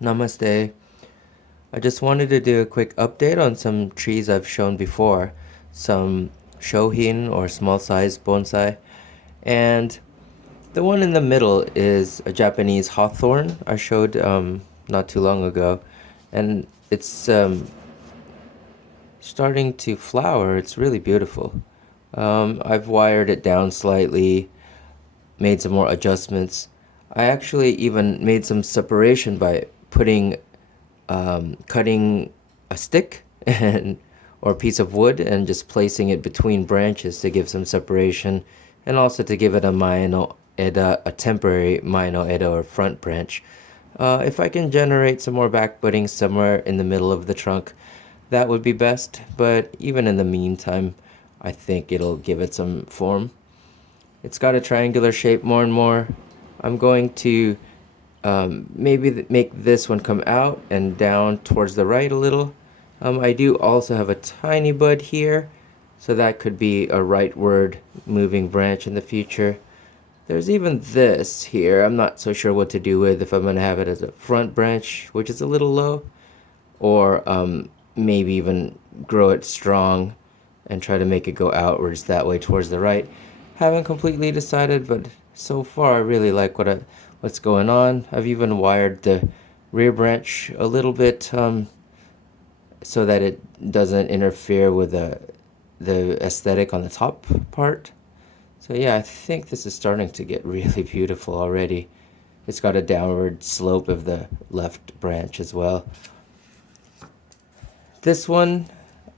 Namaste. I just wanted to do a quick update on some trees I've shown before, some shohin or small size bonsai, and the one in the middle is a Japanese hawthorn I showed not too long ago, and it's starting to flower. It's really beautiful. I've wired it down slightly, made some more adjustments. I actually even made some separation by cutting a stick and or a piece of wood and just placing it between branches to give some separation, and also to give it a maeno eda, a temporary maeno eda or front branch. If I can generate some more back budding somewhere in the middle of the trunk, that would be best, but even in the meantime, I think it'll give it some form. It's got a triangular shape more and more. I'm going to maybe make this one come out and down towards the right a little. I do also have a tiny bud here, so that could be a rightward moving branch in the future. There's even this here. I'm not so sure what to do with, if I'm going to have it as a front branch, which is a little low, or maybe even grow it strong and try to make it go outwards that way towards the right. Haven't completely decided, but so far I really like what's going on. I've even wired the rear branch a little bit so that it doesn't interfere with the aesthetic on the top part. So yeah, I think this is starting to get really beautiful already. It's got a downward slope of the left branch as well. This one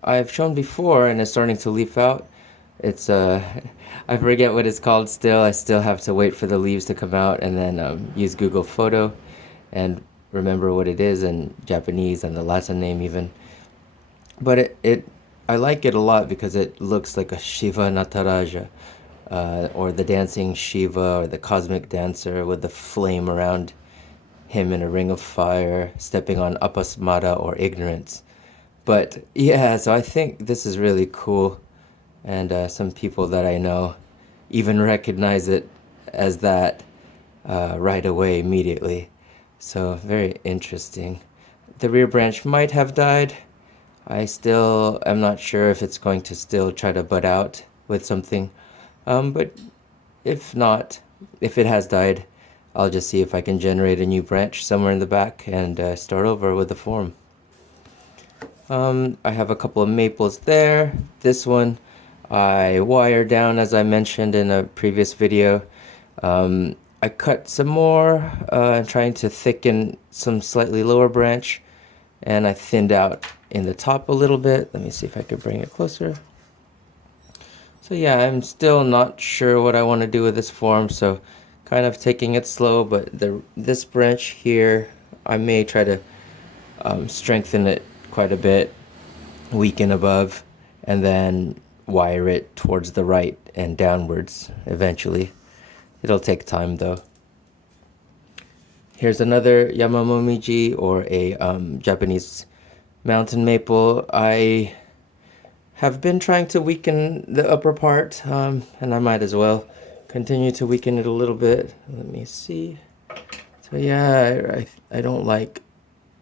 I've shown before and it's starting to leaf out. It's I forget what it's called still. I still have to wait for the leaves to come out and then use Google Photo and remember what it is in Japanese and the Latin name even. But I like it a lot because it looks like a Shiva Nataraja, or the dancing Shiva, or the cosmic dancer with the flame around him in a ring of fire, stepping on apasmara or ignorance. But yeah, so I think this is really cool, and some people that I know even recognize it as that right away, immediately. So very interesting. The rear branch might have died. I still am not sure if it's going to still try to bud out with something. But if not, if it has died, I'll just see if I can generate a new branch somewhere in the back and start over with the form. I have a couple of maples there. This one I wired down, as I mentioned in a previous video. I cut some more, trying to thicken some slightly lower branch, and I thinned out in the top a little bit. Let me see if I could bring it closer. So yeah, I'm still not sure what I want to do with this form, so kind of taking it slow, but this branch here, I may try to strengthen it quite a bit, weaken above, and then wire it towards the right and downwards eventually. It'll take time though. Here's another yama momiji, or a Japanese mountain maple. I have been trying to weaken the upper part, and I might as well continue to weaken it a little bit. Let me see. So yeah, I don't like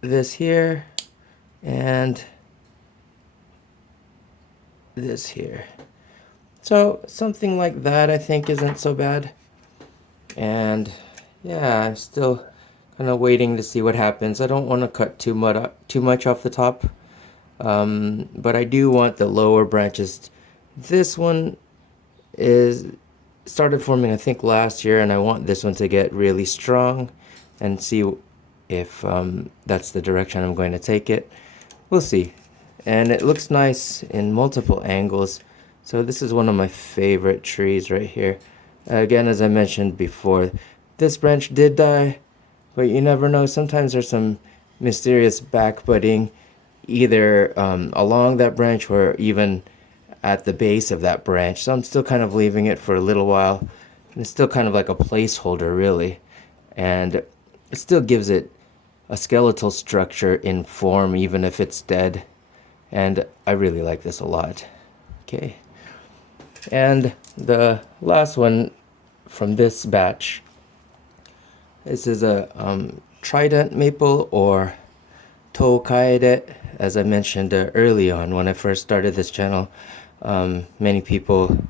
this here and this here. So something like that I think isn't so bad. And yeah, I'm still kind of waiting to see what happens. I don't want to cut too much off the top, but I do want the lower branches. This one is started forming I think last year, and I want this one to get really strong and see if that's the direction I'm going to take it. We'll see. And it looks nice in multiple angles. So this is one of my favorite trees right here. Again, as I mentioned before, this branch did die, but you never know. Sometimes there's some mysterious back budding either along that branch or even at the base of that branch. So I'm still kind of leaving it for a little while. And it's still kind of like a placeholder, really. And it still gives it a skeletal structure in form, even if it's dead. And I really like this a lot. Okay. And the last one from this batch, this is a trident maple or kaede, as I mentioned early on when I first started this channel. Many people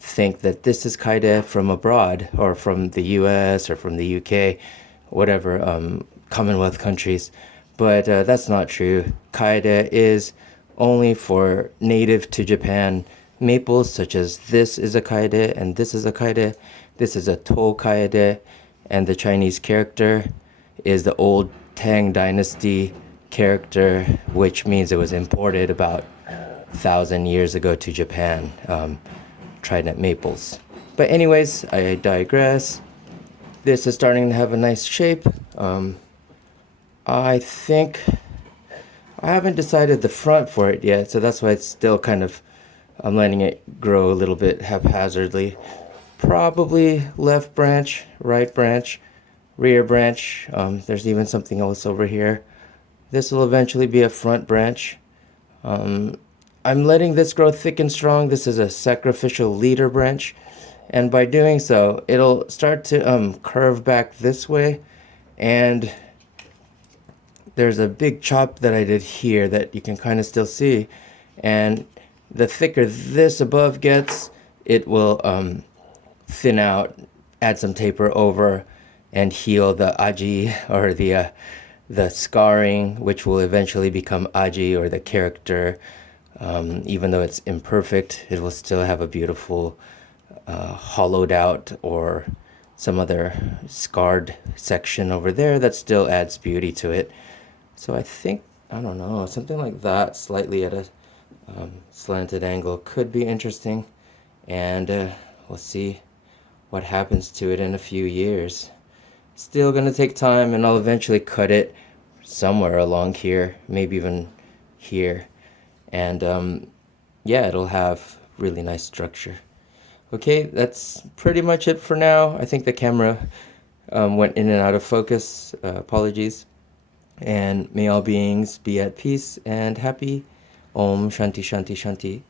think that this is kaede from abroad or from the US or from the UK, whatever, Commonwealth countries. But that's not true. Kaede is only for native to Japan maples, such as this is a kaede and this is a kaede. This is a kaede, and the Chinese character is the old Tang Dynasty character, which means it was imported about 1,000 years ago to Japan, trident maples. But anyways, I digress. This is starting to have a nice shape. I think I haven't decided the front for it yet, so that's why it's still kind of, I'm letting it grow a little bit haphazardly. Probably left branch, right branch, rear branch. There's even something else over here. This will eventually be a front branch. I'm letting this grow thick and strong. This is a sacrificial leader branch, and by doing so, it'll start to curve back this way, and there's a big chop that I did here that you can kind of still see, and the thicker this above gets, it will thin out, add some taper over, and heal the aji, or the scarring, which will eventually become aji, or the character. Even though it's imperfect, it will still have a beautiful hollowed out or some other scarred section over there that still adds beauty to it. So I think, I don't know, something like that, slightly at a slanted angle, could be interesting. And we'll see what happens to it in a few years. Still gonna take time, and I'll eventually cut it somewhere along here, maybe even here. And yeah, it'll have really nice structure. Okay, that's pretty much it for now. I think the camera went in and out of focus. Apologies. And may all beings be at peace and happy. Om Shanti Shanti Shanti.